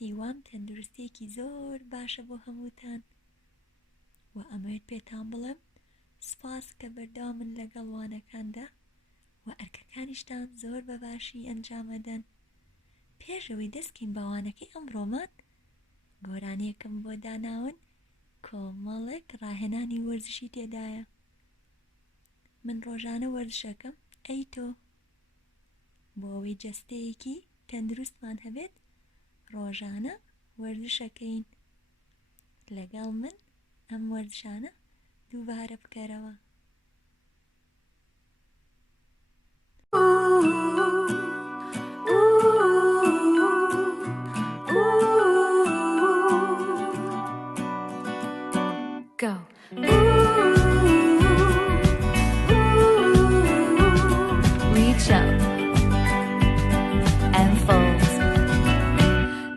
هیوام تەندروستێکی زۆر باشە بۆ هەمووتان و ئەمەوێت پێتان بڵێم سپاس کە بەردەوامن لەگەڵ وانەکاندا و ئەرکەکانیشتان زۆر بەباشی ئەنجامەدەن. پێشەوەی دەستکەین بە وانەکەی ئەمڕۆمان گۆرانیەکەم بۆ داناون کۆمەڵێک ڕاهێنانی وەرزشی تێدایە. من ڕۆژانە وەرزشەکەم ئەی تۆ بۆ ئەوەی جەستەیەکی تەندروستمان هەبێت ڕۆژانە وەرزشەکەین. لەگەڵ من ئەم وەرزشانە دووبارە بکەرەوە. Go. Reach up and fold.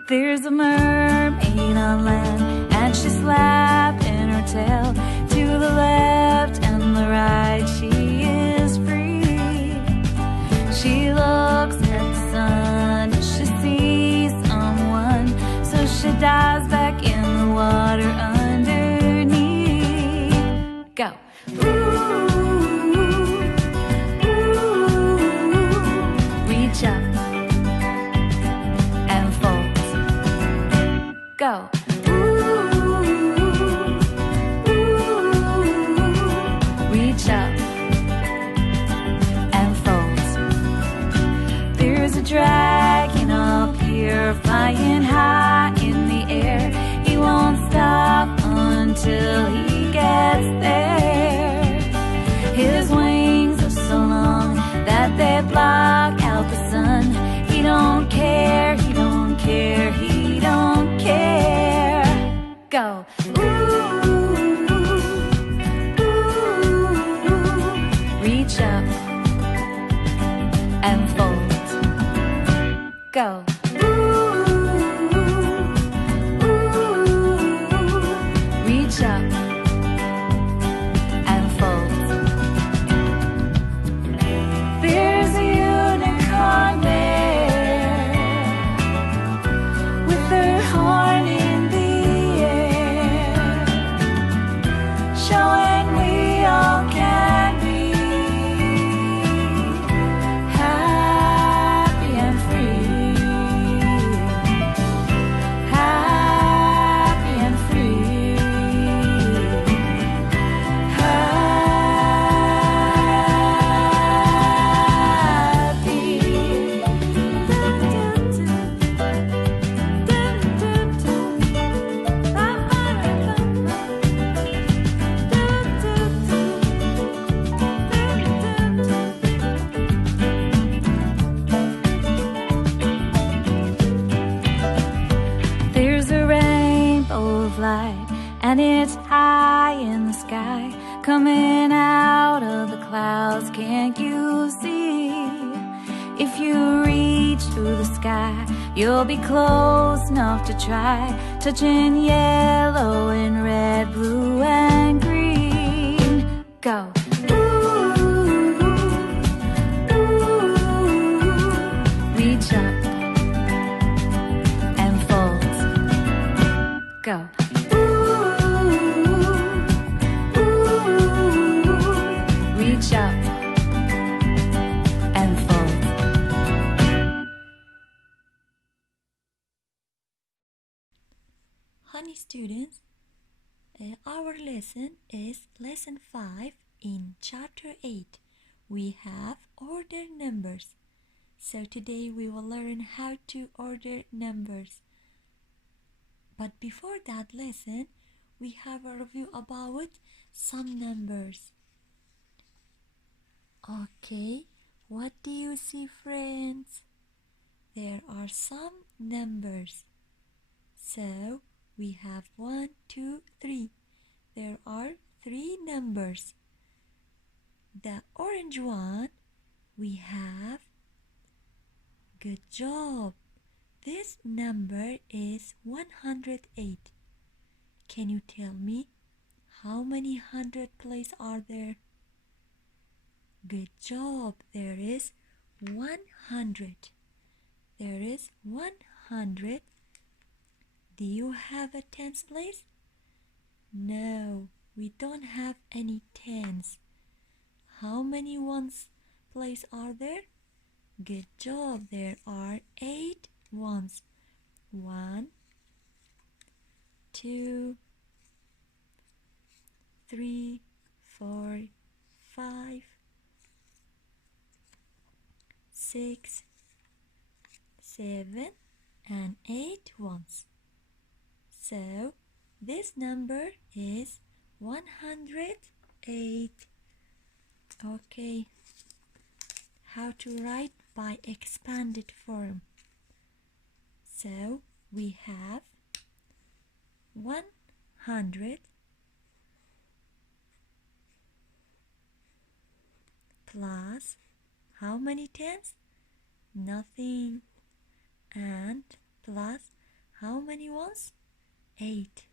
There's a mermaid on land and she's slapping her tail to the left and the right. She is free. She looks at the sun. She sees someone, so she dives back in the water underneath. Go. Reach up and fold. Go. Reach up and fold. There's a dragon up here flying high in the air. He won't stop until he gets there. His wings are so long that they block out the sun. He don't care, he don't care, he don't care. Go. Reach up and fold. Go. Reach up and fold. There's a unicorn there with her horn in the air, showing we all can be happy and free. Happy and free. There's a rainbow of light, and it's high in the sky, coming out of the clouds. Can't you see? If you reach through the sky, you'll be close enough to try touching yellow and red, blue and green. Go. Reach up and fold. Go. Reach up and fold. Honey students, our lesson is lesson 5 in chapter 8. We have order numbers. So today we will learn how to order numbers. But before that lesson, we have a review about some numbers. Okay, what do you see, friends? There are some numbers. So we have 1, 2, 3. There are 3 numbers. The orange one we have. Good job. This number is 108. Can you tell me how many 100 places are there? Good job. There is 100. There is 100 Do you have a tens place? No, we don't have any tens. How many ones place are there? Good job, there are 8 ones. 1, 2, 3, 4, 5, 6, 7, and 8 ones. So this number is 108. Okay, how to write by expanded form? So we have 100 plus how many tens? Nothing. And plus how many ones? 8.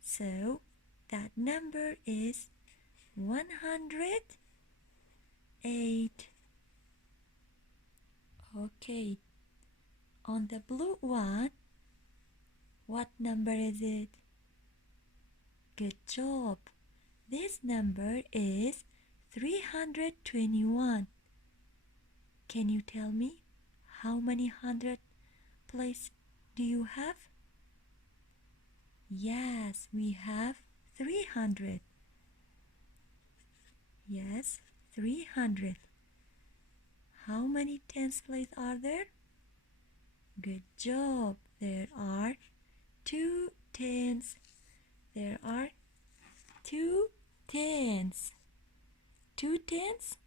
So that number is 108. Okay, on the blue one, what number is it? Good job. This number is 321. Can you tell me how many hundred place do you have? Yes, we have 300. Yes, 300. How many tens place are there? Good job. There are 2 tens. There are 2 tens. 2 tens?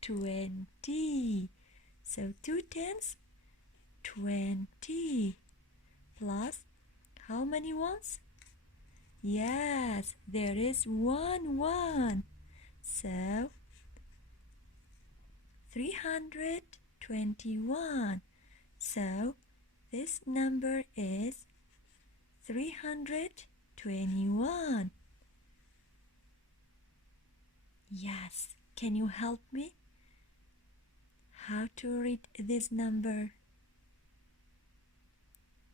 20. So 2 tens? 20. Plus how many ones? Yes, there is 1 1. So 321. So this number is 321. Yes, can you help me? How to read this number?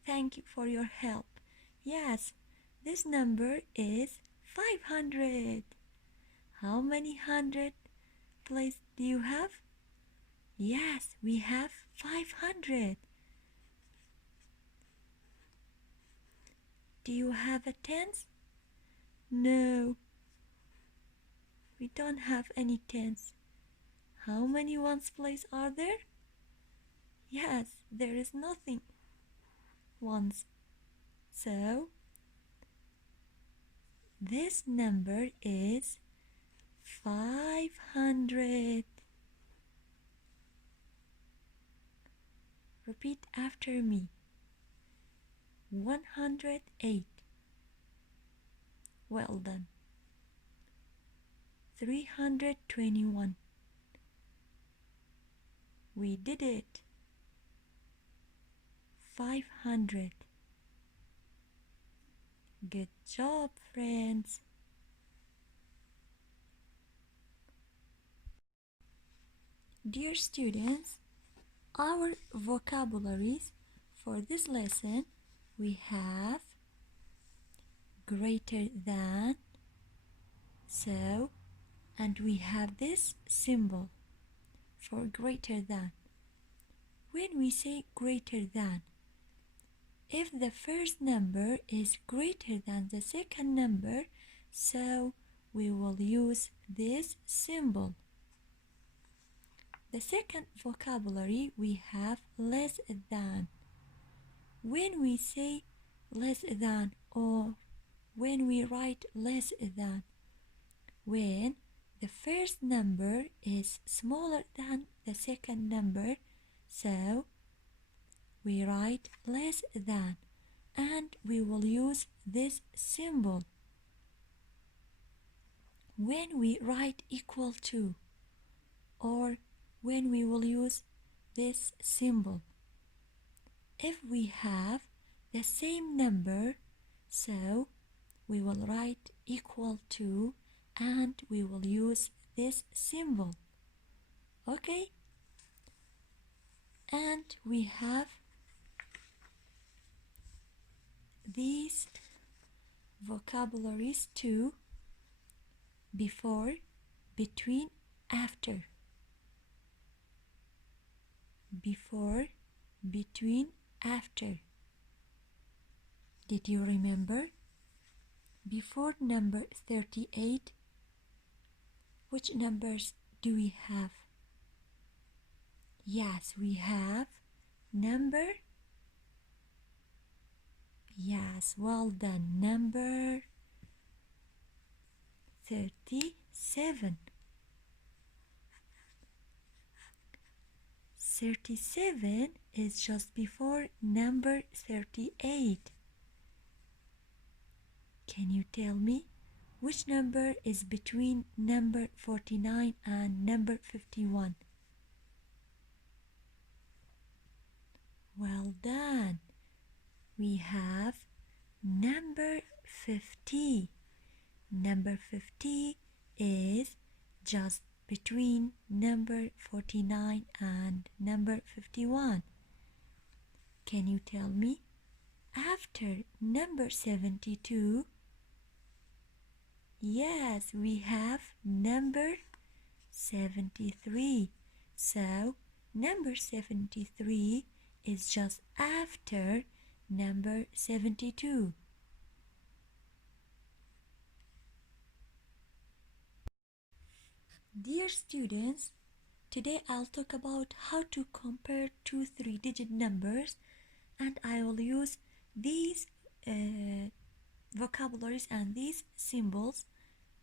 Thank you for your help. Yes, this number is 500. How many hundred place do you have? Yes, we have 500. Do you have a tens? No, we don't have any tens. How many ones place are there? Yes, there is nothing. Ones. So this number is 500. Repeat after me. 108. Well done. 321. We did it. 500. Good job, friends. Dear students, our vocabularies for this lesson, we have greater than, so, and we have this symbol for greater than. When we say greater than, if the first number is greater than the second number, so we will use this symbol. The second vocabulary, we have less than. When we say less than, or when we write less than, when the first number is smaller than the second number, so we write less than, and we will use this symbol. When we write equal to, or when we will use this symbol. If we have the same number, so we will write equal to, and we will use this symbol. Okay? And we have these vocabularies too: before, between, after. Before, between, after. Did you remember? Before number 38, which numbers do we have? Yes, we have number. Yes, well done. Number 37. 37 is just before number 38. Can you tell me which number is between number 49 and number 51? Well done. We have number 50. Number 50 is just between number 49 and number 51. Can you tell me after number 72? Yes, we have number 73. So number 73 is just after number 72. Dear students, today I'll talk about how to compare two 3-digit numbers, and I will use these vocabularies and these symbols.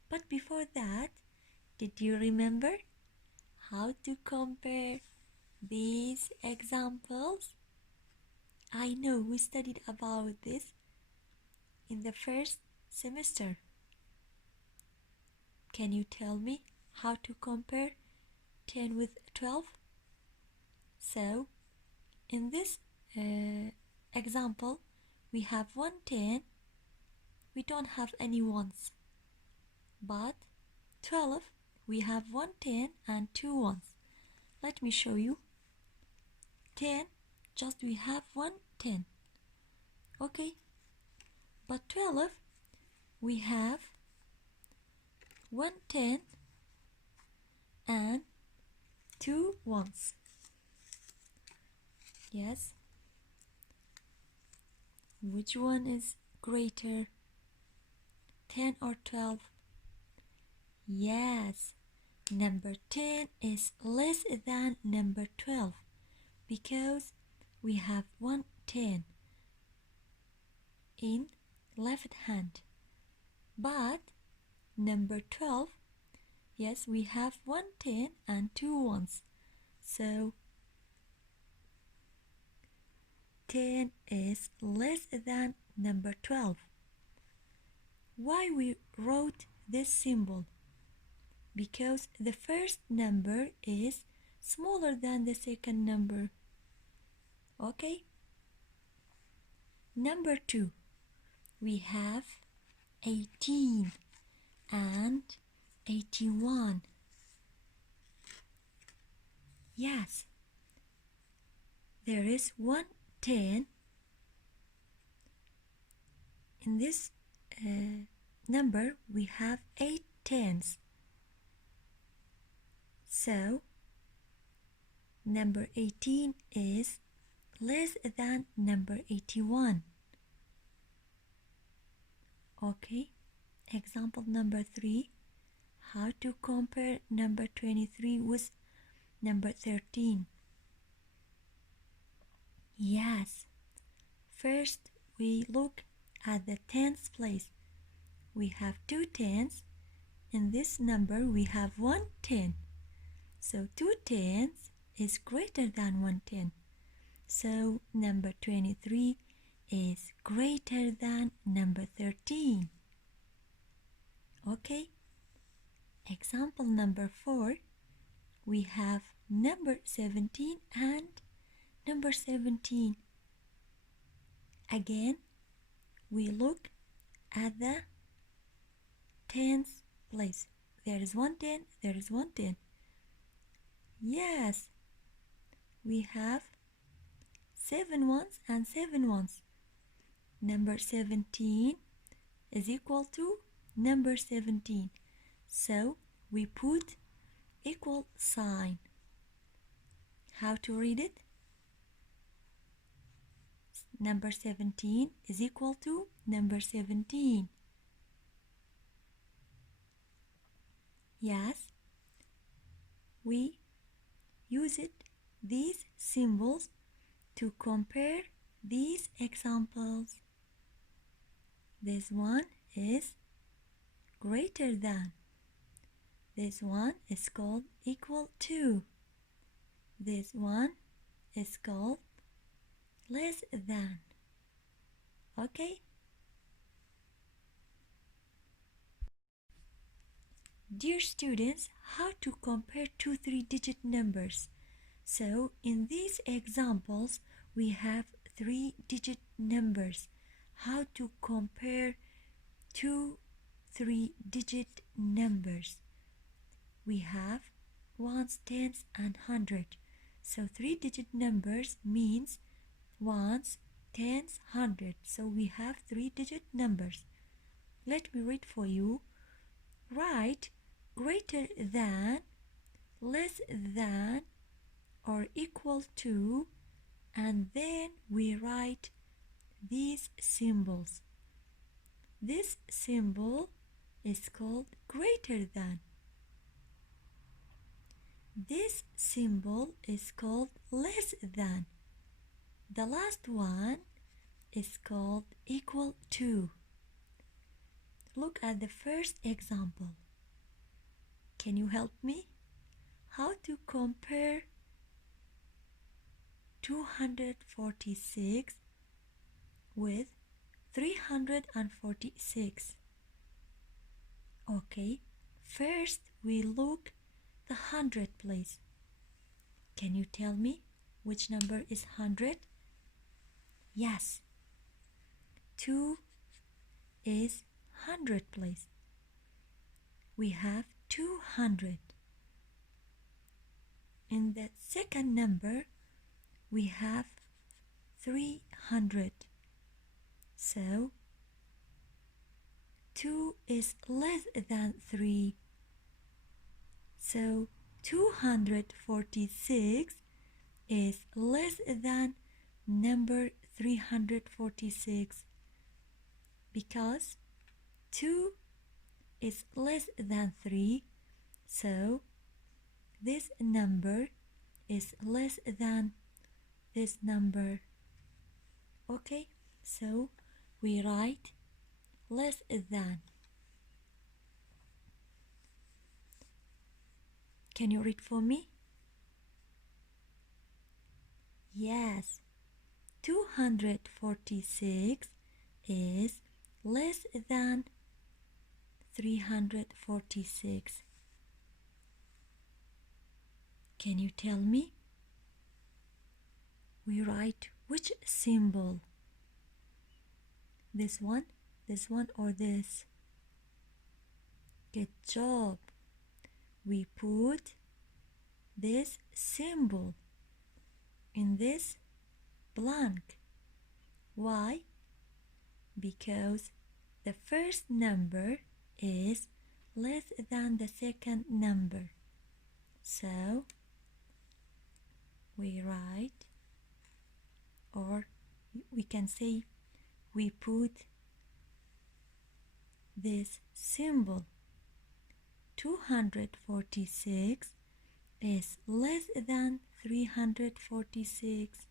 But before that, did you remember how to compare these examples? I know we studied about this in the first semester. Can you tell me how to compare 10 with 12? So, in this example, we have 1 10. We don't have any ones. But 12, we have 1 10 and 2 ones. Let me show you. 10, just we have 1 10. Okay. But 12, we have 1 10 and 2 ones. Yes. Which one is greater? 10 or 12? Yes. Number 10 is less than number 12 because we have 1 10 in left hand. But number 12, yes, we have 1 10 and 2 ones. So 10 is less than number 12. Why we wrote this symbol? Because the first number is smaller than the second number. Okay? Number 2, we have 18 and 81. Yes, there is 1 10 in this number. We have 8 tens. So number 18 is less than number 81. Okay, example number 3, how to compare number 23 with number 13. Yes, first we look at the tens place. We have 2 tens. In this number we have 1 10. So 2 tens is greater than 1 10. So number 23 is greater than number 13. Okay. Example number 4, we have number 17 and number 17. Again, we look at the tens place. There is 1 10, there is 1 10. Yes, we have 7 ones and 7 ones. number 17 is equal to number 17. So we put equal sign. How to read it? Number 17 is equal to number 17. Yes, we use these symbols to compare these examples. This one is greater than. This one is called equal to. This one is called less than. Okay? Dear students, how to compare two 3-digit numbers? So in these examples we have 3-digit numbers. How to compare two 3-digit numbers? We have ones, tens and hundred. So 3-digit numbers means ones, tens, hundred. So we have 3-digit numbers. Let me read for you. Write greater than, less than, or equal to, and then we write these symbols. This symbol is called greater than. This symbol is called less than. The last one is called equal to. Look at the first example. Can you help me? How to compare 246 with 346? Okay, first we look the hundred place. Can you tell me which number is 100? Yes, 2 is 100 place. We have 200. In the second number we have 300. So 2 is less than 3. So 246 is less than number 346 because 2 is less than 3. So this number is less than this number. Okay, so we write less than. Can you read for me? Yes, 246 is less than 346. Can you tell me? We write which symbol? This one, or this? Good job. We put this symbol in this blank. Why? Because the first number is less than the second number. So we write, or we can say we put this symbol. 246 is less than 346.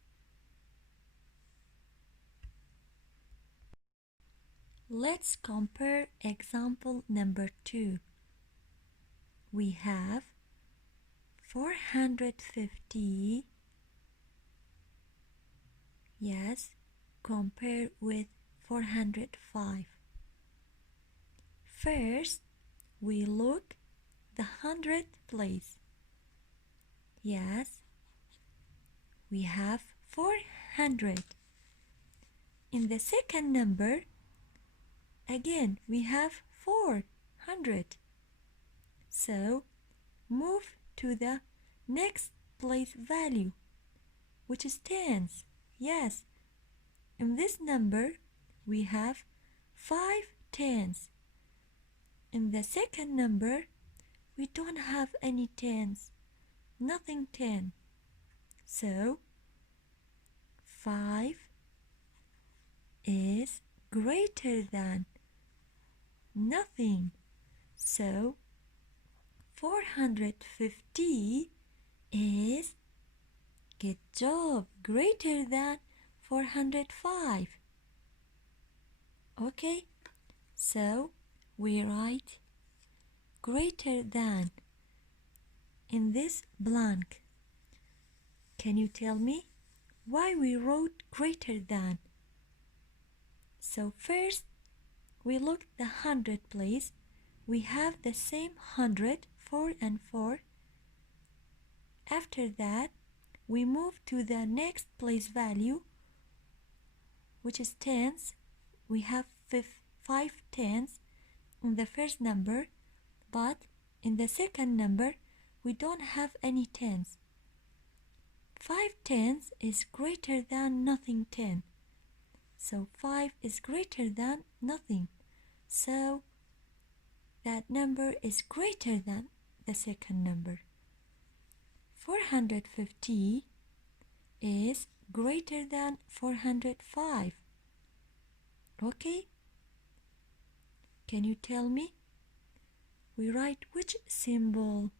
Let's compare example number 2. We have 450. Yes, compare with 405. First, we look the 100th place. Yes, we have 400. In the second number, again we have 400. So move to the next place value, which is tens. Yes, in this number we have 5 tens. In the second number, we don't have any tens, nothing 10. So 5 is greater than nothing. So 450 is, good job, greater than 405. Okay, so we write greater than in this blank. Can you tell me why we wrote greater than? So first, we look the 100 place. We have the same 100, 4 and 4. After that, we move to the next place value, which is tens. We have 5 tens in the first number, but in the second number, we don't have any tens. 5 tens is greater than nothing 10. So 5 is greater than nothing. So that number is greater than the second number. 450 is greater than 405. Okay? Can you tell me? We write which symbol?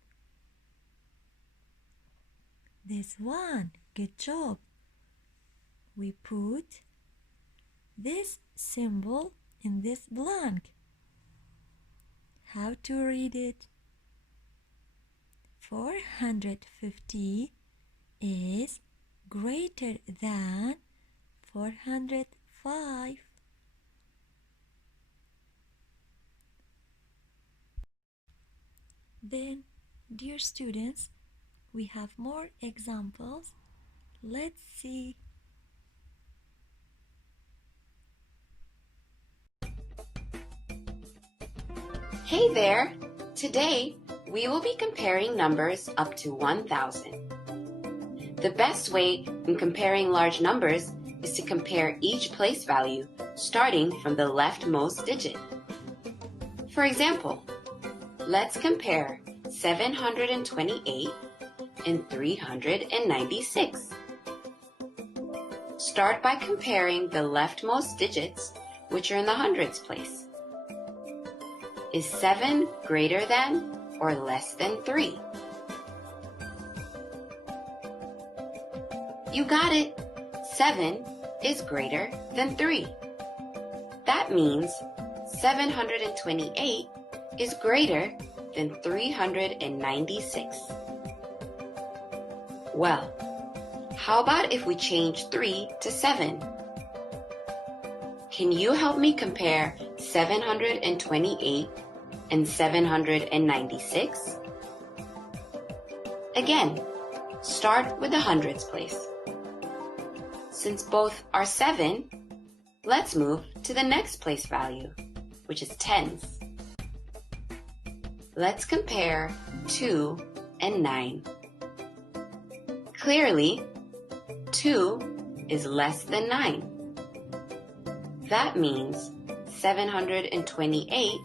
This one. Good job. We put this symbol in this blank. How to read it? 450 is greater than 405. Then, dear students, we have more examples. Let's see. Hey there! Today, we will be comparing numbers up to 1,000. The best way in comparing large numbers is to compare each place value starting from the leftmost digit. For example, let's compare 728 and 396. Start by comparing the leftmost digits, which are in the hundreds place. Is 7 greater than or less than 3? You got it! 7 is greater than 3. That means 728 is greater than 396. Well, how about if we change 3 to 7? Can you help me compare 728 and 796? Again, start with the hundreds place. Since both are 7, let's move to the next place value, which is tens. Let's compare 2 and 9. Clearly, 2 is less than 9. That means 728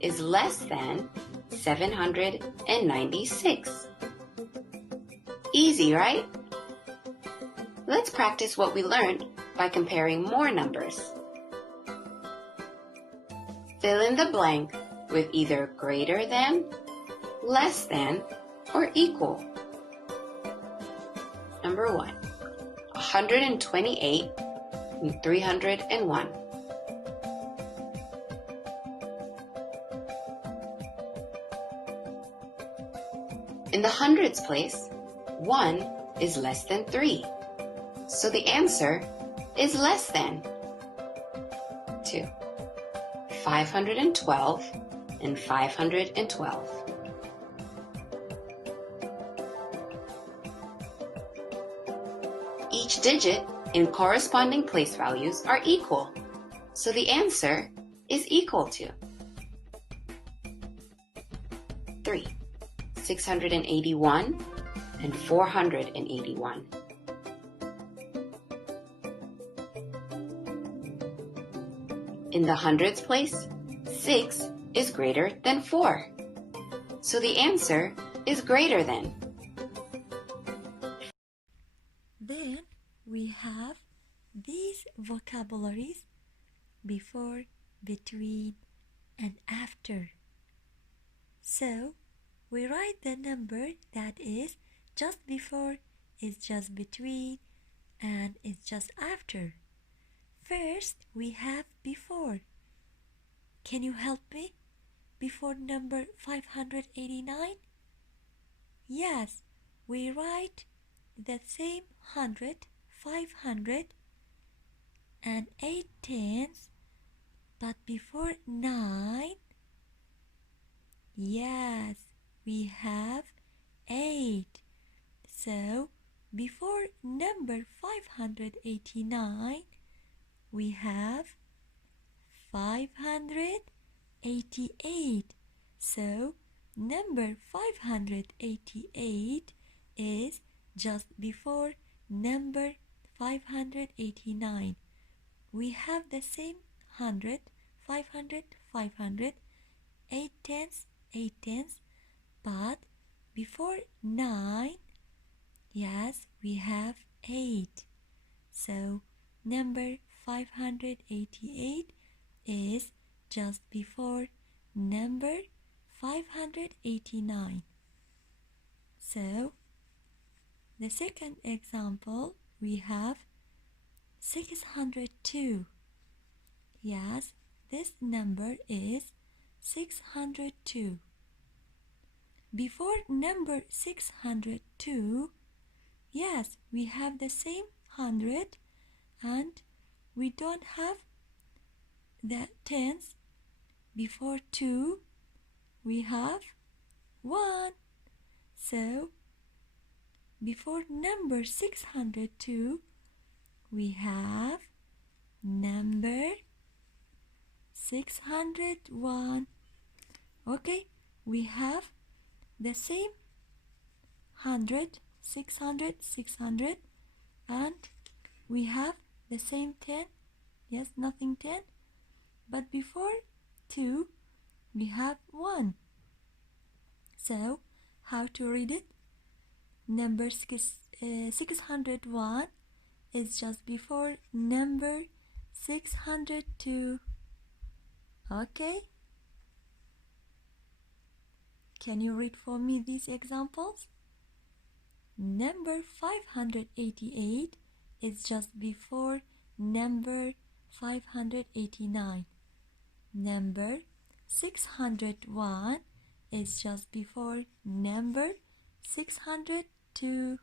is less than 796. Easy, right? Let's practice what we learned by comparing more numbers. Fill in the blank with either greater than, less than, or equal. Number 1, 128 and 301. In the hundreds place, 1 is less than 3. So the answer is less than 2. 512 and 512. Each digit in corresponding place values are equal, so the answer is equal to 3, 681 and 481. In the hundreds place, 6 is greater than 4. So the answer is greater than. Then we have these vocabularies before, between, and after. So we write the number that is just before, is just between, and is just after. First, we have before. Can you help me? Before number 589? Yes, we write the same 100, 500, and 8 tens, but before 9, yes, we have 8. So, before number 589, we have 588. So, number 588 is just before number 589. We have the same 100, 500, 500, 8 tens, 8 tens, but before 9, yes, we have 8. So, number 588 is just before number 589. So, the second example, we have 602. Yes, this number is 602. Before number 602, yes, we have the same 100 and we don't have the tens. Before 2, we have 1. So, before number 602, we have number 601. Okay, we have the same 100, 600, 600, and we have the same 10. Yes, nothing 10. But before 2, we have 1. So, how to read it? Number 601 is just before number 602. Okay? Can you read for me these examples? Number 588 is just before number 589. Number 601 is just before number 602.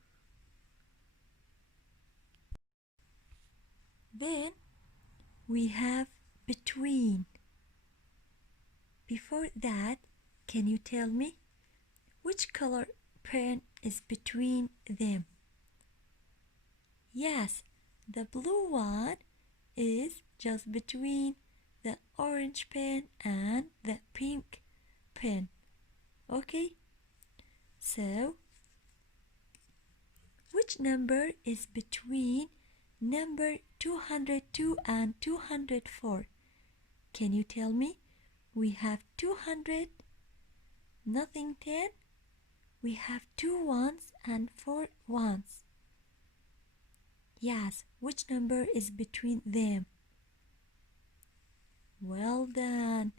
Then we have between. Before that, can you tell me which color pen is between them? Yes, the blue one is just between the orange pen and the pink pen. Okay? So, which number is between number 202 and 204? Can you tell me? We have 200, nothing 10. We have 2 ones and 4 ones. Yes, which number is between them? Well done.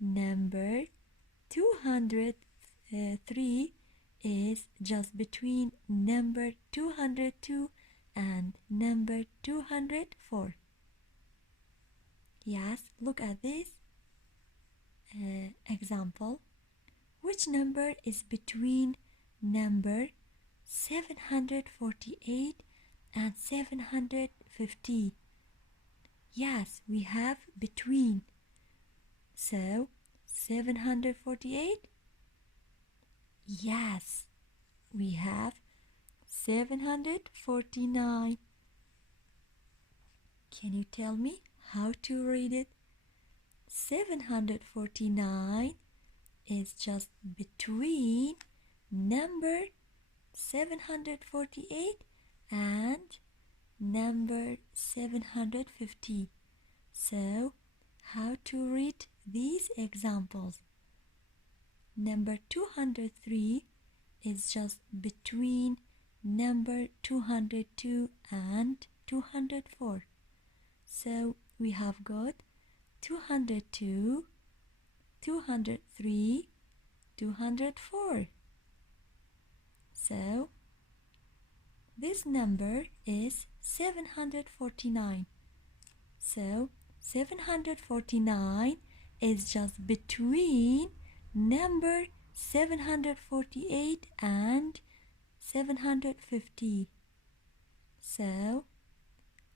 Number 203 is just between number 202 and number 204. Yes, look at this example. Which number is between number 748 and 750? Yes, we have between. So, 748? Yes, we have 749. Can you tell me how to read it? 749 is just between number 748 and number 750. So, how to read these examples. Number 203 is just between number 202 and 204. So we have got 202, 203, 204. So this number is 749. So 749 is just between number 748 and 750. So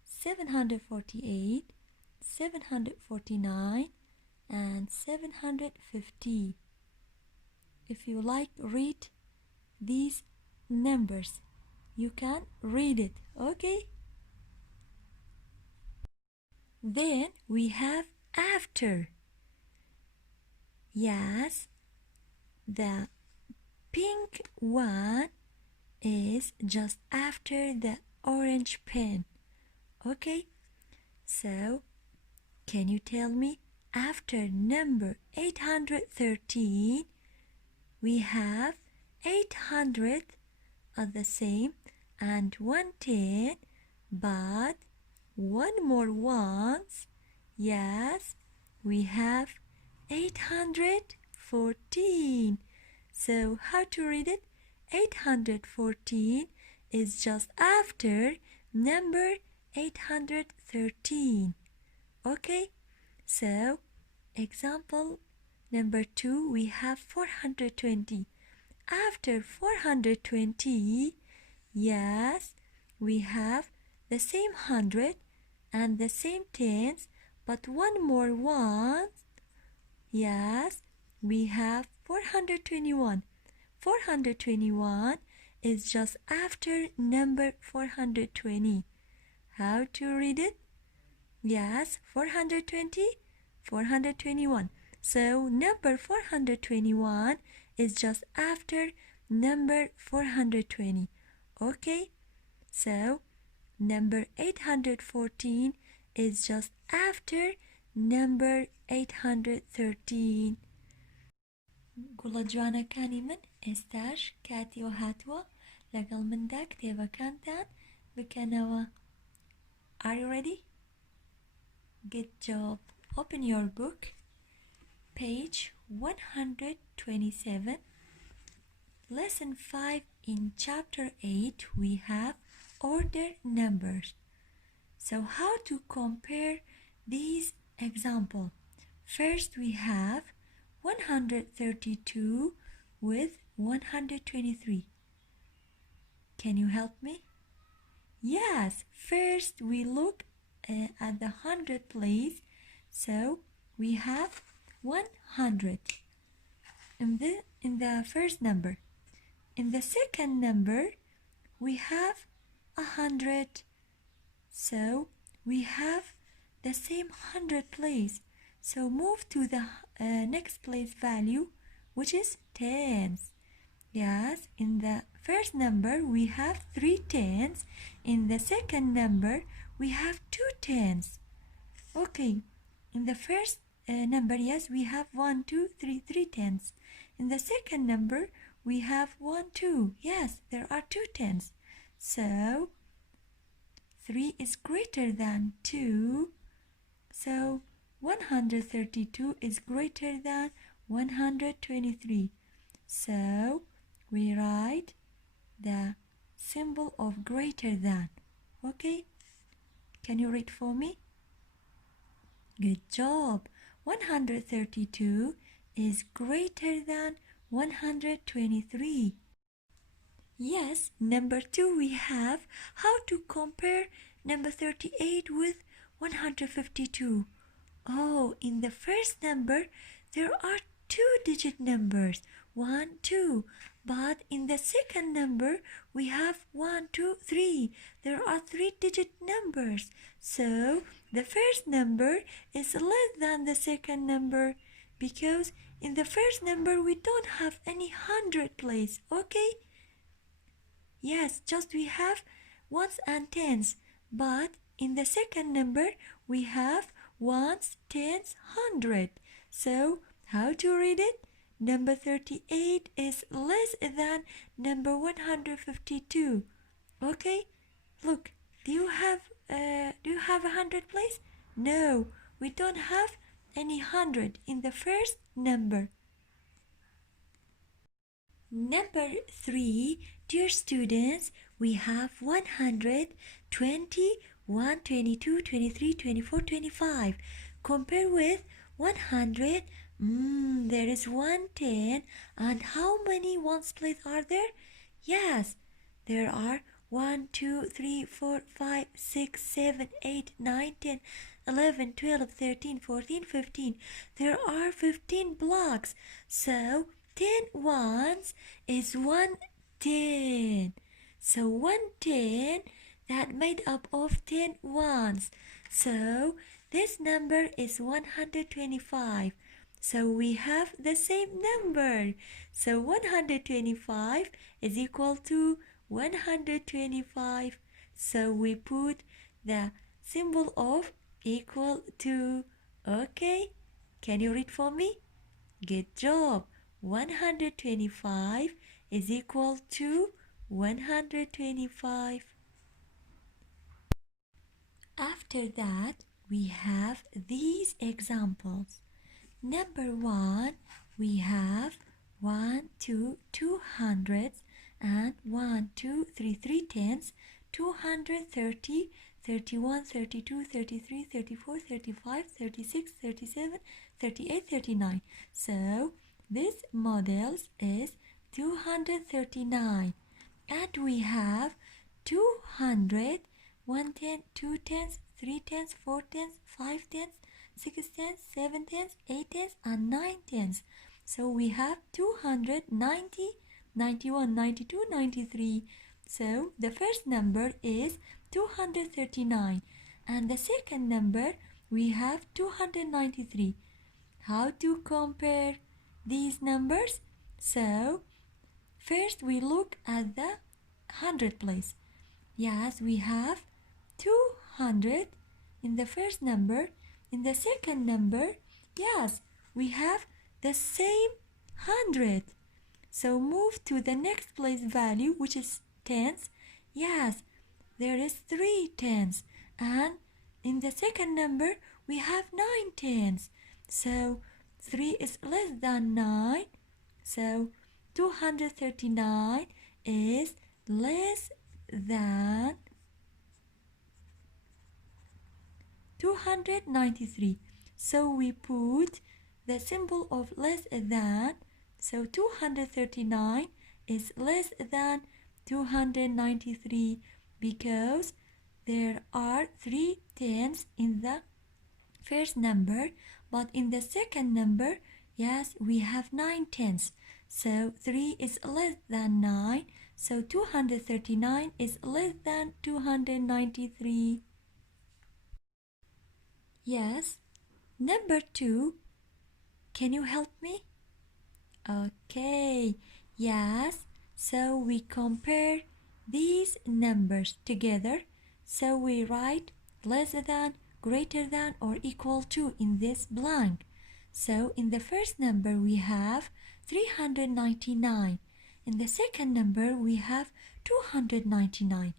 748, 749 and 750. If you like read these numbers, you can read it, okay? Then we have after. Yes, the pink one is just after the orange pen, okay? So can you tell me after number 813 we have 800 are the same and 110, but one more ones. Yes, we have 814. So how to read it? 814 is just after number 813. Okay, so example number 2, we have 420. After 420, yes, we have the same 100 and the same tens, but one more one. Yes, we have 421. 421 is just after number 420. How to read it? Yes, 420, 421. So number 421 is just after number 420. Okay, so number 814 is just after number 813. گوڵە جوانەکانی من ئێستاش کاتیەوە هاتووە لەگەڵ مندا کتێبەکانتان بکەنەوە. Are you ready? Good job. Open your book. Page 127. Lesson 5 in chapter 8 we have order numbers. So how to compare these examples? First we have 132 with 123. Can you help me? Yes, first we look at the 100 place. So we have 100 in the first number. In the second number we have 100. So we have the same 100 place. So move to the next place value, which is tens. Yes, in the first number we have 3 tens. In the second number we have 2 tens. Okay, in the first number, yes, we have 1, 2, 3, 3 tens. In the second number we have 1, 2. Yes, there are 2 tens. So 3 is greater than 2. So 132 is greater than 123. So we write the symbol of greater than. Okay, can you read for me? Good job. 132 is greater than 123. Yes, number 2 we have how to compare number 38 with 152. Oh, in the first number there are 2-digit numbers, 1, 2. But in the second number we have 1, 2, 3. There are 3-digit numbers. So the first number is less than the second number because in the first number we don't have any 100 place. Okay? Yes, just we have ones and tens. But in the second number we have ones, tens, 100. So, how to read it? Number 38 is less than number 152. Okay? Look, do you have 100 place? No, we don't have any 100 in the first number. Number 3, dear students, we have 100, 20, 1, 22, 23, 24, 25. Compare with 100. There is 110. And how many ones place are there? Yes, there are 1, 2, 3, 4, 5, 6, 7, 8, 9, 10, 11, 12, 13, 14, 15. There are 15 blocks. So 10 ones is 110. So 110 that made up of 10 ones. So this number is 125. So we have the same number. So 125 is equal to 125. So we put the symbol of equal to. Okay, can you read for me? Good job. 125 is equal to 125. After that, we have these examples. Number 1, we have 1, 2, 200s and 1, 2, 3, 3 tens, 230, 31, 32, 33, 34, 35, 36, 37, 38, 39. So this models is 239. And we have 200, 1 10, 2 tens, 3 tens, 4 tens, 5 tens, 6 tens, 7 tens, 8 tens, and 9 tens. So we have 290, 91, 92, 93. So the first number is 239. And the second number, we have 293. How to compare these numbers? So first we look at the 100 place. Yes, we have 200 in the first number. In the second number, yes, we have the same 100. So move to the next place value, which is tens. Yes, there is 3 tens. And in the second number, we have 9 tens. So 3 is less than 9. So 239 is less than 293. So we put the symbol of less than. So 239 is less than 293 because there are 3 tens in the first number, but in the second number, yes, we have 9 tens. So 3 is less than 9. So 239 is less than 293. Yes. Number 2. Can you help me? Okay. Yes. So we compare these numbers together. So we write less than, greater than, or equal to in this blank. So in the first number we have 399. In the second number we have 299.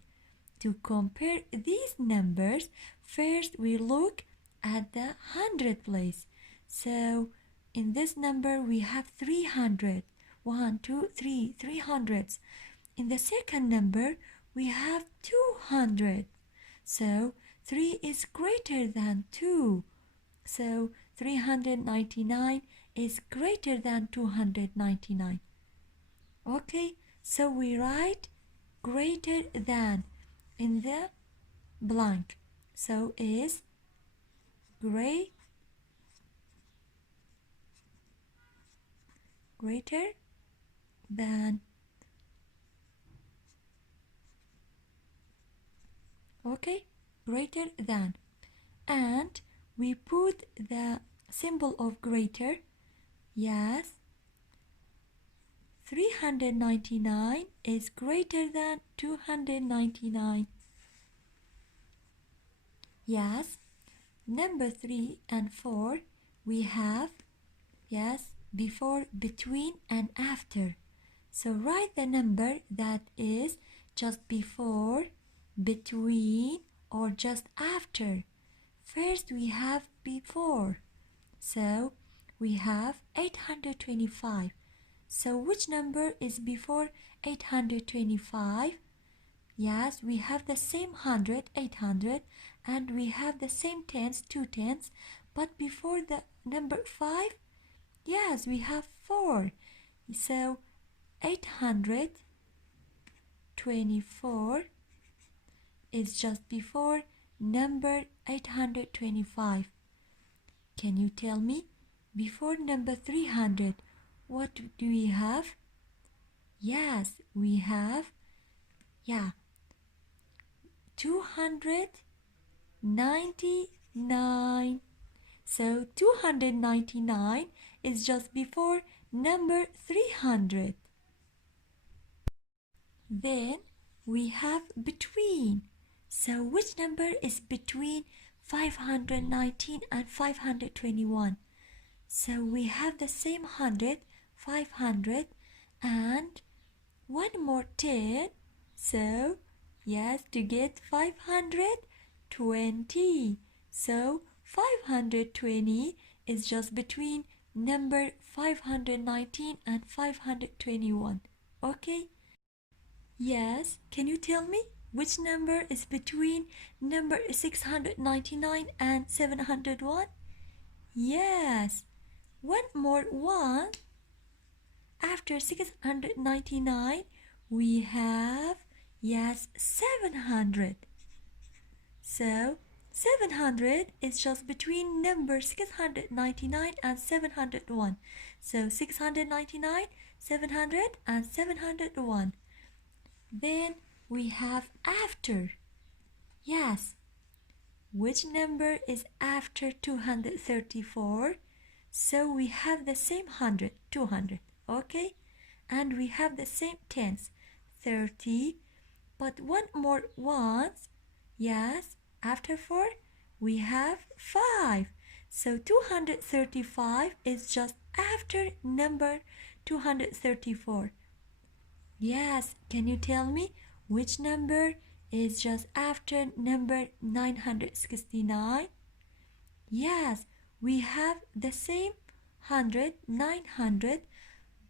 To compare these numbers, first we look at the 100 place. So in this number we have 300. 1, 2, 3, 300s. In the second number we have 200. So 3 is greater than 2. So 399 is greater than 299. Okay, so we write greater than in the blank. So is greater than. Okay, greater than. And we put the symbol of greater. Yes, 399 is greater than 299. Yes, number 3 and 4 we have, yes, before, between and after. So write the number that is just before, between or just after. First we have before. So we have 825. So which number is before 825? Yes, we have the same 100, 800, and we have the same tens, 2 tens, but before the number 5, yes, we have 4. So 824 is just before number 825. Can you tell me, before number 300, what do we have? Yes, we have, 299. So 299 is just before number 300. Then we have between. So which number is between 519 and 521? So we have the same 100, 500, and one more 10. So yes, to get 520. So 520 is just between number 519 and 521. Okay? Yes, can you tell me which number is between number 699 and 701? Yes, one more 1. After 699 we have, yes, 700. So 700 is just between number 699 and 701. So 699, 700 and 701. Then we have after. Yes, which number is after 234? So we have the same 100, 200, okay? And we have the same tens, 30, but one more ones. Yes, after 4 we have 5. So 235 is just after number 234. Yes, can you tell me which number is just after number 969? Yes, we have the same 100, 900,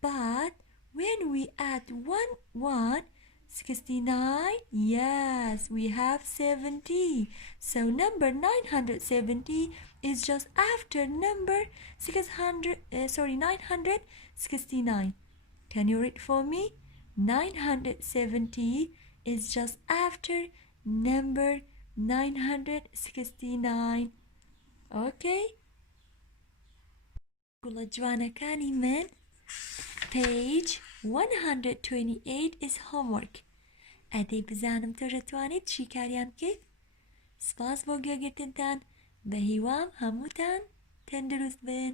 but when we add 169, yes, we have 70. So number 970 is just after number 969. Can you read for me? 970 is just after number 969. Okay? گوڵە جوانەکانی من, page 128 is homework. ئەدەی بزانم تۆ دەتوانیت چی کاریان بکەیت؟ سپاس بۆ گوێگرتنتان. بە هیوام هەمووتان تەندروست بن.